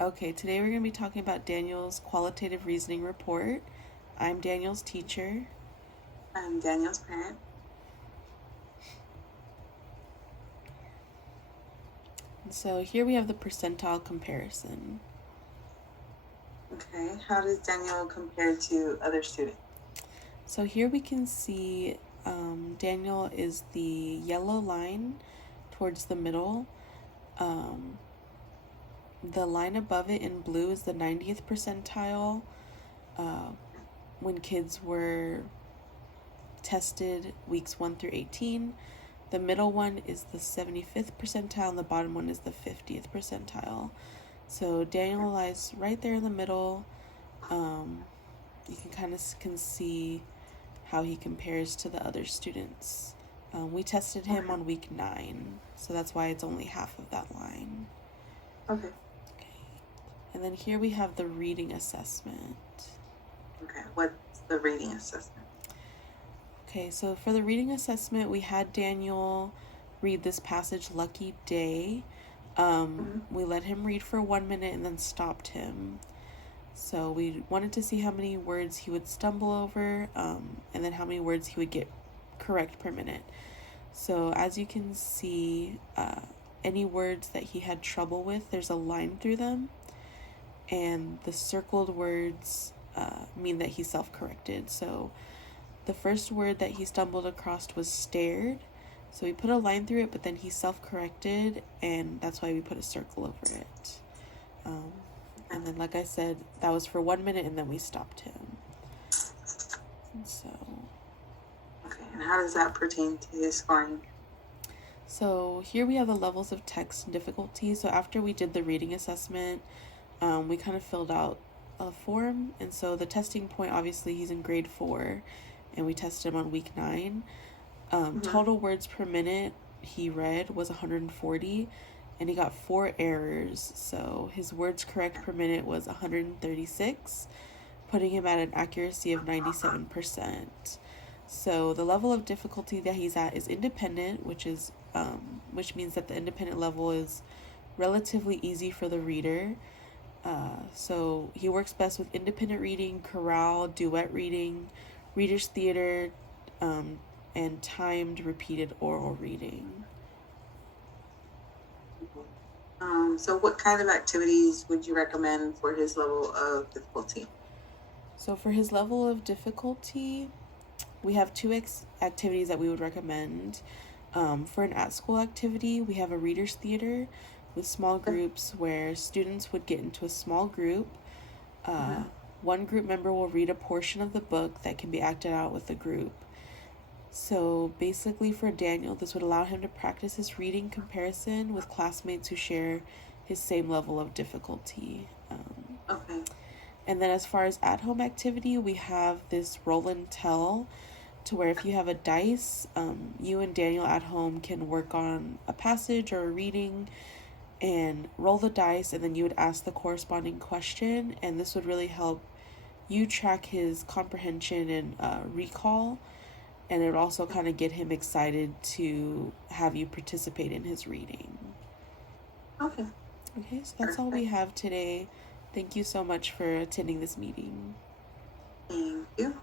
Okay, today we're going to be talking about Daniel's qualitative reasoning report. I'm Daniel's teacher. I'm Daniel's parent. And so here we have the percentile comparison. Okay, how does Daniel compare to other students? So here we can see Daniel is the yellow line towards the middle. The line above it in blue is the 90th percentile when kids were tested weeks 1 through 18. The middle one is the 75th percentile, and the bottom one is the 50th percentile. So Daniel lies right there in the middle. You can kind of see how he compares to the other students. We tested him on week 9, so that's why it's only half of that line. Okay. And then here we have the reading assessment. Okay, what's the reading assessment? Okay, so for the reading assessment, we had Daniel read this passage, Lucky Day. We let him read for 1 minute and then stopped him. So we wanted to see how many words he would stumble over, and then how many words he would get correct per minute. So as you can see, any words that he had trouble with, there's a line through them, and the circled words mean that he self-corrected. So the first word that he stumbled across was stared. So we put a line through it, but then he self-corrected, and that's why we put a circle over it. And then, like I said, that was for 1 minute, and then we stopped him. And so. Okay, and how does that pertain to his scoring? So here we have the levels of text difficulty. So after we did the reading assessment, we kind of filled out a form, and so the testing point, obviously he's in grade 4, and we tested him on week 9. Total words per minute he read was 140, and he got 4 errors. So his words correct per minute was 136, putting him at an accuracy of 97%. So the level of difficulty that he's at is independent, which means that the independent level is relatively easy for the reader. So he works best with independent reading, chorale, duet reading, reader's theater, and timed repeated oral reading. So what kind of activities would you recommend for his level of difficulty? So for his level of difficulty, we have 2 activities that we would recommend. For an at-school activity, we have a reader's theater with small groups where students would get into a small group. One group member will read a portion of the book that can be acted out with the group. So basically for Daniel, this would allow him to practice his reading comparison with classmates who share his same level of difficulty. Okay. And then as far as at-home activity, we have this roll and tell, to where if you have a dice, you and Daniel at home can work on a passage or a reading and roll the dice, and then you would ask the corresponding question, and this would really help you track his comprehension and recall, and it would also kind of get him excited to have you participate in his reading. Okay. Okay, so that's all we have today. Thank you so much for attending this meeting. Thank you.